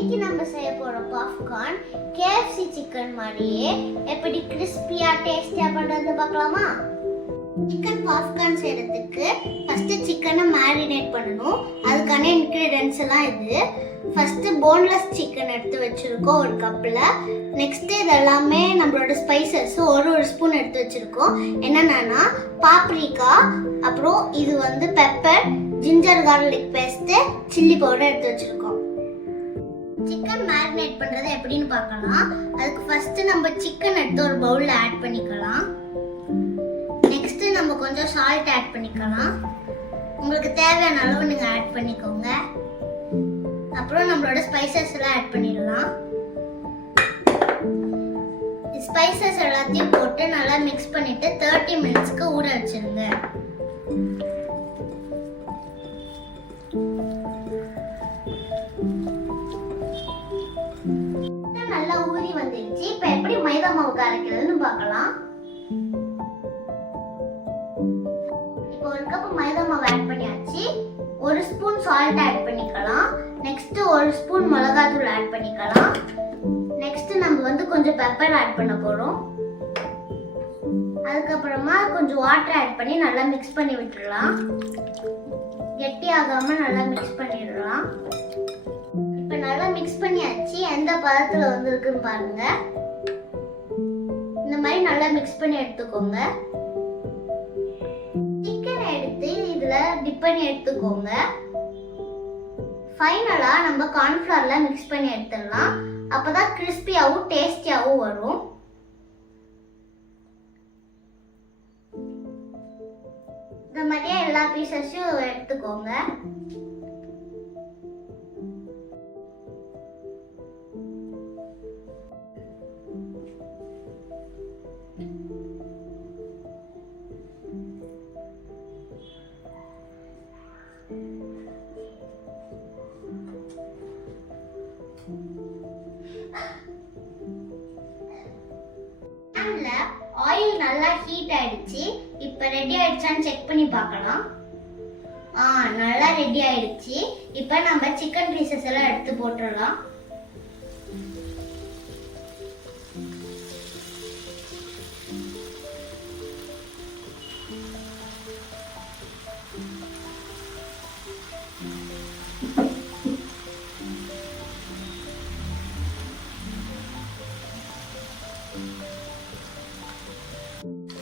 இன்னைக்கு நம்ம செய்ய போற பாப்கார்ன் KFC சிக்கன் மாதிரியே எப்படி கிறிஸ்பியா டேஸ்டியா பண்றது பார்க்கலாமா? சிக்கன் பாப்கார்ன் செய்யறதுக்கு ஃபர்ஸ்ட் சிக்கனை மேரினேட் பண்ணணும். அதுக்கான இன்கிரிடியன்ட்ஸ் எல்லாம் இது. ஃபர்ஸ்ட் போன்லெஸ் சிக்கன் எடுத்து வச்சிருக்கோம் ஒரு கப்ல. நெக்ஸ்ட் இது எல்லாமே நம்மளோட ஸ்பைசஸ் ஒரு ஸ்பூன் எடுத்து வச்சிருக்கோம். என்னென்னா பாப்ரிகா, அப்புறம் இது pepper, ginger garlic paste, chilli powder எடுத்து வச்சிருக்கோம். சிக்கன் மேரினேட் பண்றது எப்படின்னு பார்க்கலாம். அதுக்கு ஃபர்ஸ்ட் நம்ம சிக்கன் எடுத்து ஒரு பவுல்ல ஆட் பண்ணிக்கலாம். நெக்ஸ்ட் நம்ம கொஞ்சம் சால்ட் ஆட் பண்ணிக்கலாம். உங்களுக்கு தேவையான அளவு நீங்க ஆட் பண்ணிக்கோங்க. அப்புறம் நம்மளோட ஸ்பைசஸ் எல்லாம் ஆட் பண்ணிடலாம். ஸ்பைசஸ் எல்லாத்தையும் போட்டு நல்லா மிக்ஸ் பண்ணிட்டு 30 மினிட்ஸ்க்கு ஊற வச்சிருங்க. நல்லா ஊறி வந்துருச்சு. இப்ப எப்படி மைதா மாவு கரைக்கிறதுன்னு பார்க்கலாம். இப்போ ஒரு கப் மைதா மாவு ஆட் பண்ணியாச்சு. ஒரு ஸ்பூன் சால்ட் ஆட் பண்ணிக்கலாம். நெக்ஸ்ட் ஒரு ஸ்பூன் மிளகாத்தூள் ஆட் பண்ணிக்கலாம். நெக்ஸ்ட் நம்ம கொஞ்சம் பெப்பர் ஆட் பண்ண போறோம். அதுக்கப்புறமா கொஞ்சம் வாட்டர் ஆட் பண்ணி நல்லா மிக்ஸ் பண்ணி விட்டுடலாம். கெட்டி ஆகாம நல்லா மிக்ஸ் பண்ணிடலாம். இப்ப நல்லா மிக்ஸ் பண்ணியாச்சு. எந்த பதத்துல இருக்குன்னு பாருங்க. இந்த மாதிரி நல்லா மிக்ஸ் பண்ணி எடுத்துக்கோங்க. சிக்கனை எடுத்து இதுல டிப் பண்ணி எடுத்துக்கோங்க. ஃபைனலா நம்ம கார்ன்ஃப்ளவர்ல மிக்ஸ் பண்ணி எடுத்துடலாம். அப்பதான் கிறிஸ்பியாவும் டேஸ்டியாவும் வரும். இந்த மாதிரியே எல்லா பீசஸையும் எடுத்துக்கோங்க. ஆயில் நல்லா ஹீட் ஆயிடுச்சு. இப்ப ரெடி ஆயிடுச்சான்னு செக் பண்ணி பார்க்கலாம். நல்லா ரெடி ஆயிடுச்சு. இப்ப நம்ம சிக்கன் பீசஸ் எல்லாம் எடுத்து போட்டுடலாம்.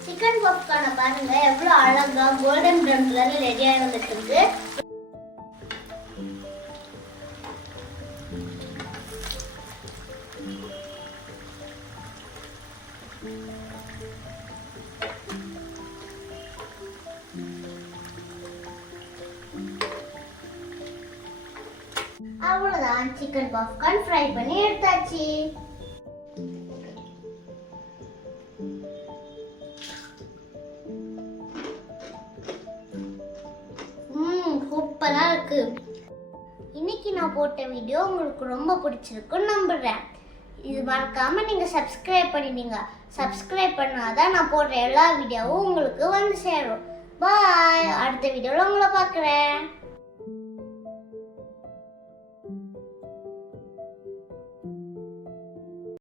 சிக்கன் பாப்கார்னை பாருங்க எவ்வளவு அழகா கோல்டன் பிரவுன் கலர்ல ரெடி ஆகி வந்துட்டு இருக்கு. அவ்வளவுதான், சிக்கன் பாப்கார்ன் ஃப்ரை பண்ணி எடுத்தாச்சு. சூப்பரா இருக்கு. இன்னைக்கு நான் போட்ட வீடியோ உங்களுக்கு ரொம்ப பிடிச்சிருக்குன்னு நம்புறேன். இது மறக்காம நீங்க சப்ஸ்கிரைப் பண்ணிடுங்க. சப்ஸ்கிரைப் பண்ணாதான் நான் போடுற எல்லா வீடியோவும் உங்களுக்கு சேரும். பாய். அடுத்த வீடியோல உங்களை பார்க்குறேன்.